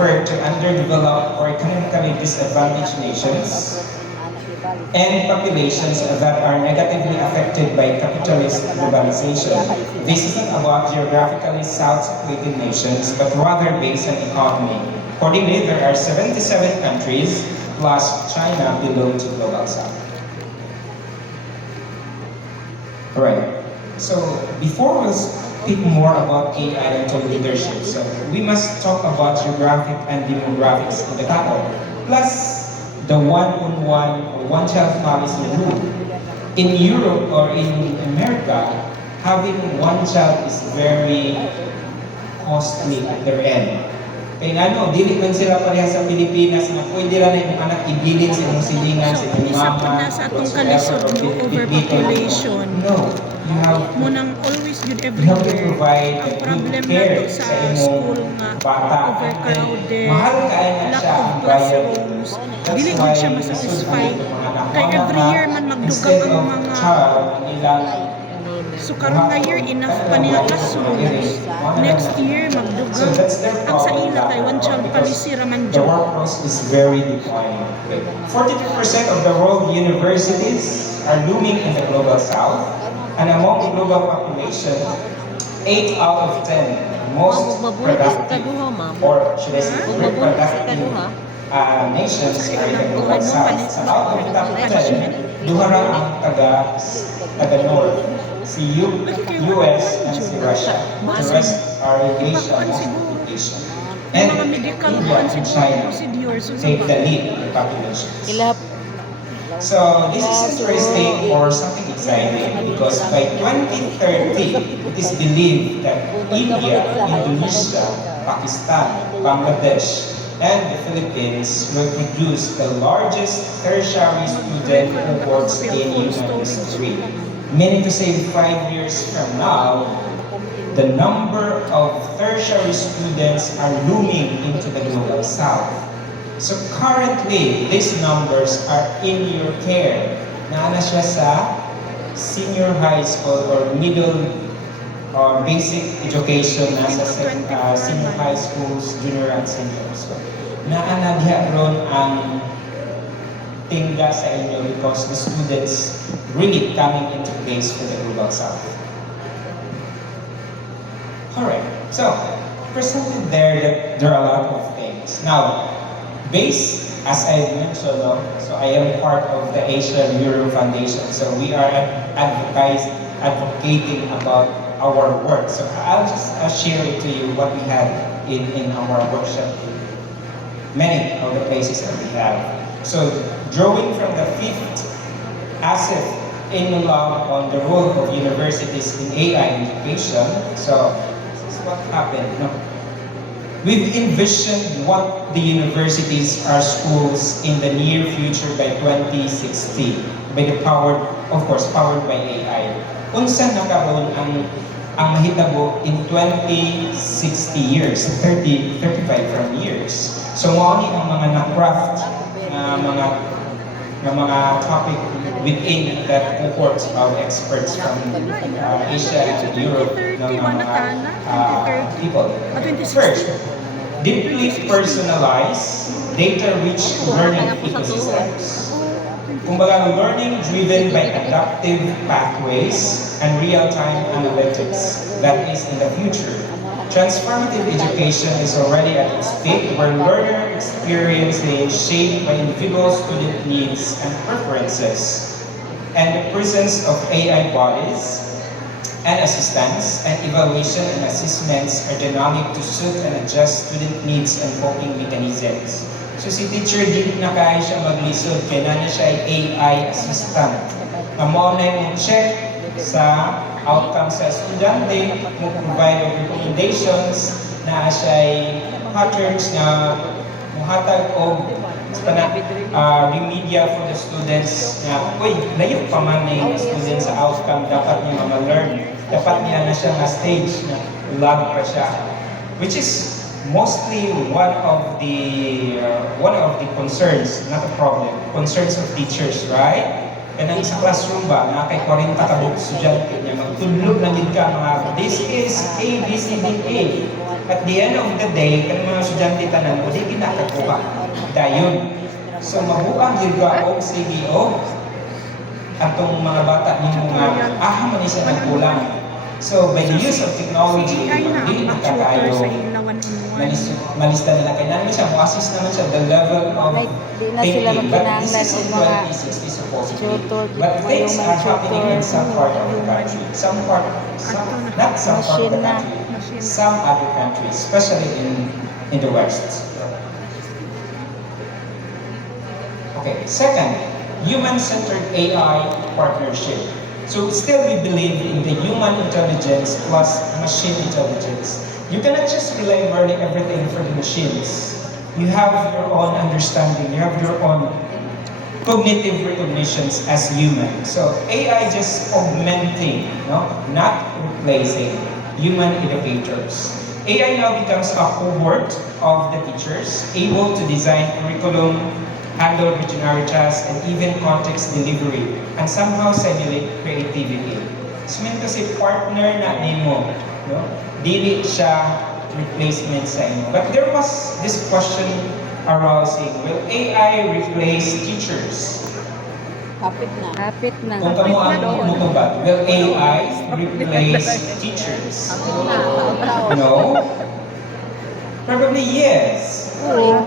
refer to underdeveloped or economically disadvantaged nations and populations that are negatively affected by capitalist globalization. This isn't about geographically south-situated nations, but rather based on economy. Accordingly, there are 77 countries, plus China belong to Global South. Alright, so before we speak more about AI and total leadership, so we must talk about geographic and demographics in the couple, plus the one-on-one or one-child policy rule. In Europe or in America, having one child is very costly at their end. Kaya nga no, dili man sila pareha sa Pilipinas na pwede rin na yung anak ibilin sa inyong silingan, sa inyong Isa mama, po na sa atong kalisod no overpopulation. No, you have Munang always good you every have to year. provide Ang good problem care na to sa inyong school nga bata. overcrowded, Mahal kaya na lack siya of ang bayad. classrooms. That's Dili why gud siya masatisfy. nasusunod yung mga anak. Kay every year man magdugang Instead ang of mga child, ang ilang so karon nga year enough pa niya classrooms. Next year magdugang. Ang sa ila kay one child policy raman the jud. workforce is very declining. 42% of the world universities are looming in the global south, and among the global population, 8 out of 10 most productive, or should I say, reproductive nations are in the global south. So out of the top 10, duha ra ang taga-north, si US and si Russia. The rest are in Asia, most of Asia. May And mga medical India and China procedures take the lead in populations. So this is interesting or something exciting because by 2030, it is believed that India, Indonesia, Pakistan, Bangladesh, and the Philippines will produce the largest tertiary student cohorts in human history. Meaning to say, 5 years from now, the number of tertiary students are looming into the global south. So currently, these numbers are in your care. Naana siya sa senior high school or middle or basic education nasa senior high schools, junior and senior. So naana diha ron ang tingga sa inyo because the students really coming into place for the global south. Alright, so presented there that there are a lot of things. Now, based, as I mentioned, so I am part of the Asian Euro Foundation. So we are advocating about our work. So I'll just share it to you what we had in our workshop. Many of the places that we have. So drawing from the fifth asset in love on the role of universities in AI education. So this is what happened. No? We've envisioned what the universities are schools in the near future by 2060, by the powered, of course, powered by AI. Unsa nakaroon ang mahitabo in 20, 60 years, 30, 35 from years. So mo ni ang mga na-craft na mga topic within that cohort of experts from Asia and Europe ng mga people. First, deeply personalized, data-rich learning ecosystems. Kumbaga, learning driven by adaptive pathways and real-time analytics. That is in the future. Transformative education is already at its peak, where learner experience is shaped by individual student needs and preferences, and the presence of AI bodies and assistance and evaluation and assessments are dynamic to suit and adjust student needs and coping mechanisms. So si teacher, di na kaya siya maglisod, kaya na siya ay AI assistant. Na mo na yung check sa outcome sa estudyante, mo provide of recommendations na siya ay patterns na muhatag o remedia for the students na, uy, layo pa man na yung students sa outcome, dapat niya ma-learn. Dapat niya na siya na stage na lag pa siya. Which is mostly one of the concerns, not a problem, concerns of teachers, right? Kanang sa classroom ba, na kay 40 kabuk estudyante niya, magtulog na din ka mga, this is A, B, C, D, A. at the end of the day, kanang mga estudyante tanan mo, di kinakakuha. Dayon. So, mabuang yun ka o CBO, atong mga bata ni mga man isa nagkulang. So, by the use of technology, AI na hindi ang na tutor kayo sa ilawan malista nila. Kaya namin siya, mo-assist naman siya the level of Like, di na sila thinking. But this magkinahanglan is og in mga 2060 supposedly. tutor, But things human are happening in tutor. some part of the country. Not some part of the Machine na. country. Some other countries, especially in the West. Okay, second, human-centered AI partnership. So still we believe in the human intelligence plus machine intelligence. You cannot just rely on learning everything from the machines. You have your own understanding, you have your own cognitive recognitions as human. So AI just augmenting, no? Not replacing human educators. AI now becomes a cohort of the teachers, able to design curriculum, handle visionary tasks, and even context delivery, and somehow simulate creativity. So, mean kasi partner na nimo, no? Dili siya replacement sa inyo. But there was this question arousing, will AI replace teachers? Kapit na. Kapit na. Kung kamo ang mutubag, will AI replace teachers? No? Probably yes. Oo.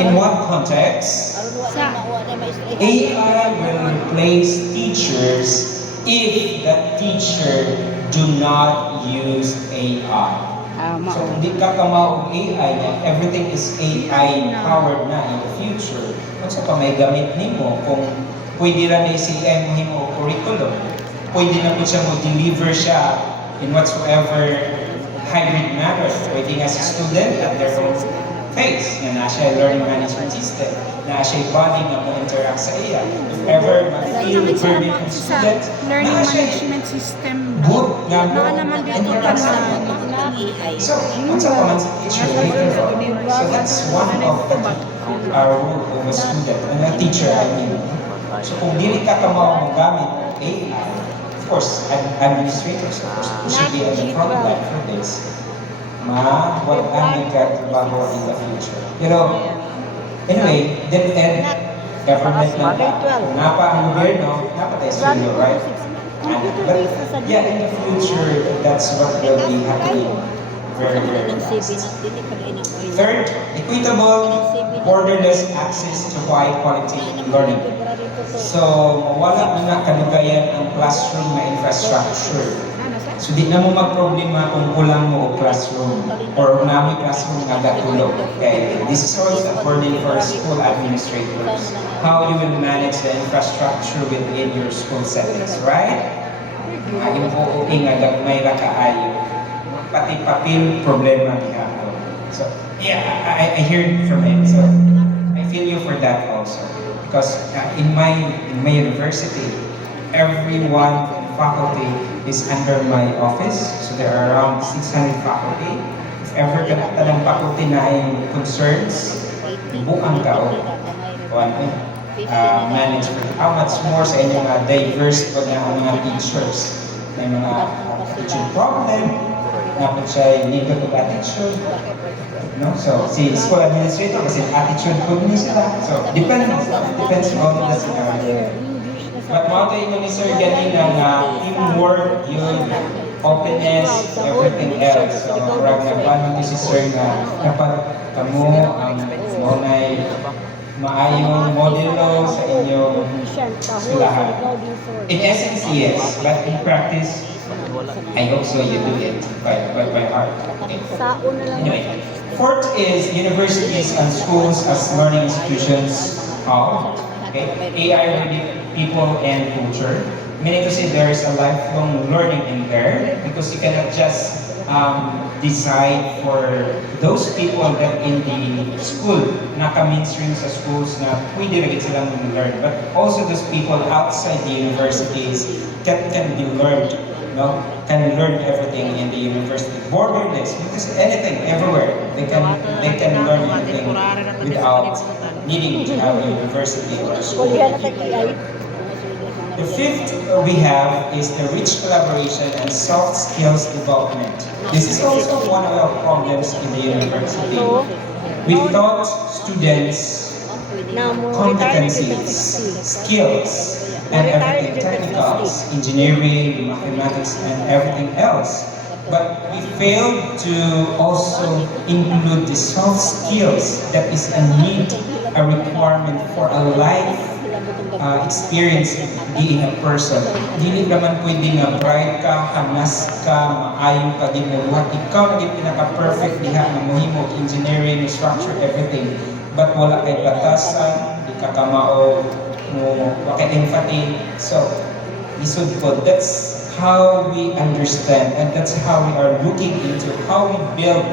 In what context? AI will replace teachers if the teacher do not use AI. So kung di ka kamao AI na everything is AI powered na in the future, kung sa pa may gamit nimo, kung pwede ra na CM mo curriculum, pwede na po siya mo-deliver siya in whatsoever hybrid manner. Pwede nga sa student at their own face, na nasa learning management system, na siya body na mo-interact sa iya. If ever mag-feel burden ng sa student, learning na siya management system good nga mo na naman dito interact sa iya. So, unsa pa man sa teacher later on. So that's one of our role of a student, and a teacher, I mean. So kung dili ka kamao mo gamit AI, of course, administrators, of course, should be on the front line for this. What ang nagkatrabaho in the future. Pero, anyway, DepEd, government na pa. Kung napa ang gobyerno, napatay sila, right? But yeah, in the future, that's what will be happening very, very fast. Third, equitable, borderless access to high quality learning. So, mawala na kalugayan ang classroom na infrastructure. So, di na mo magproblema kung kulang mo o classroom or kung namin classroom nga gatulog. Okay? This is also a burden for school administrators. How you will manage the infrastructure within your school settings, right? Yung uuing nga gagmay ra kaayo. Pati papel problema gihapon. So, yeah, I hear from it. So, I feel you for that also. Because in my university, everyone faculty is under my office. So there are around 600 faculty. If ever kanata ng faculty na ay concerns, buang tao. Manage how much more sa inyong mga diverse po na mga teachers. May mga attitude problem, dapat siya legal of attitude. No? So, si school administrator kasi attitude po niya sila. So, depends on the scenario. But mga tayo ni Sir ganina na teamwork, yun, openness, everything else. So, marag nagpaano ni si Sir na dapat kamo ang maunay maayong modelo sa inyong eskwelahan. In essence, yes. But in practice, I hope so you do it by heart. Okay. Anyway, fourth is universities and schools as learning institutions. Okay, AI-ready people and culture. Meaning to say there is a lifelong learning in there because you cannot just decide for those people that in the school, naka-mainstream sa schools na pwede rin silang learn. But also those people outside the universities that can be learned, no? Can learn everything in the university. Borderless, because anything, everywhere. They can learn anything without needing to have a university or a school. The fifth we have is the rich collaboration and soft skills development. This is also one of our problems in the university. We taught students competencies, skills, and everything technicals, engineering, mathematics, and everything else. But we failed to also include the soft skills that is a need, a requirement for a life experience being a person. Dili naman pwede nga bright ka, hanas ka, maayo ka, di mo buhat. Ikaw naging pinaka-perfect diha na mohimo engineering, structure, everything. But wala kay batasan, di ka kamao, wala kay empathy. So, isod ko, that's how we understand and that's how we are looking into how we build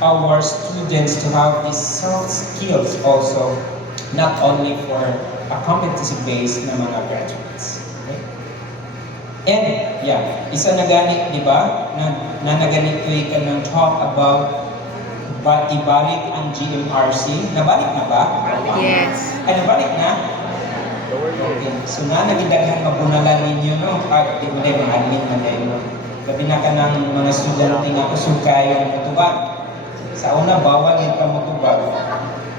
our students to have these soft skills also, not only for a competency-based na mga graduates. Okay? And, yeah, isa na gani, di ba, na nagani ka ng talk about ibalik ang GMRC. Nabalik na ba? Yes. Ay, nabalik na? Okay. So na nagidaghan mabunalan ninyo, no? Di mo na yung admin na kayo. Labi na ka ng mga estudyante nga usukay ang mutubag. Sa una, bawal yung pamutubag.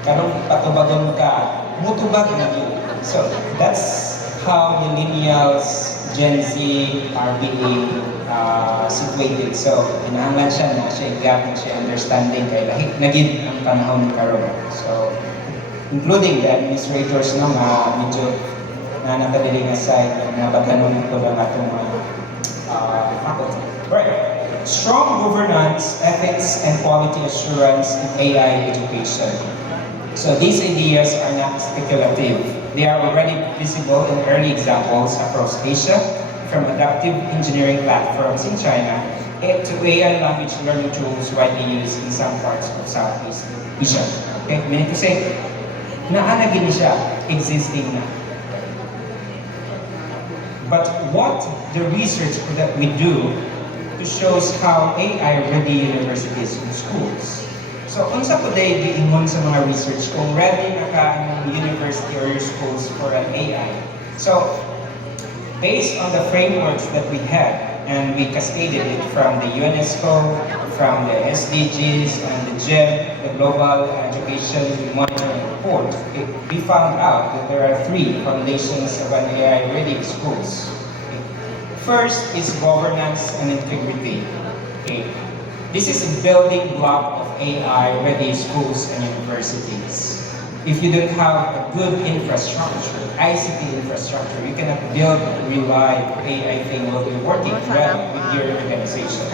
Karong patubagon ka, mutubag na yun. So that's how millennials, Gen Z are being situated. So, inahanglan siya na siya gap na siya understanding kay lahit nagid ang panahon karon. So, including the administrators no nga medyo na nakadili nga side na baganon ko lang atong faculty. Right. Strong governance, ethics, and quality assurance in AI education. So these ideas are not speculative. They are already visible in early examples across Asia, from adaptive engineering platforms in China to AI language learning tools widely used in some parts of Southeast Asia. Okay, meaning to say, naanagin siya, existing na. But what the research that we do to shows how AI-ready universities and schools. So, unsa po day giingon sa mga research kung ready na ka ang university or your schools for an AI. So, based on the frameworks that we had, and we cascaded it from the UNESCO, from the SDGs, and the GEM, the Global Education Monitoring Report, we found out that there are 3 foundations of an AI-ready schools. Okay. First is governance and integrity. Okay. This is a building block of AI-ready schools and universities. If you don't have a good infrastructure, ICT infrastructure, you cannot build, rely, AI thing will be working well with your organization.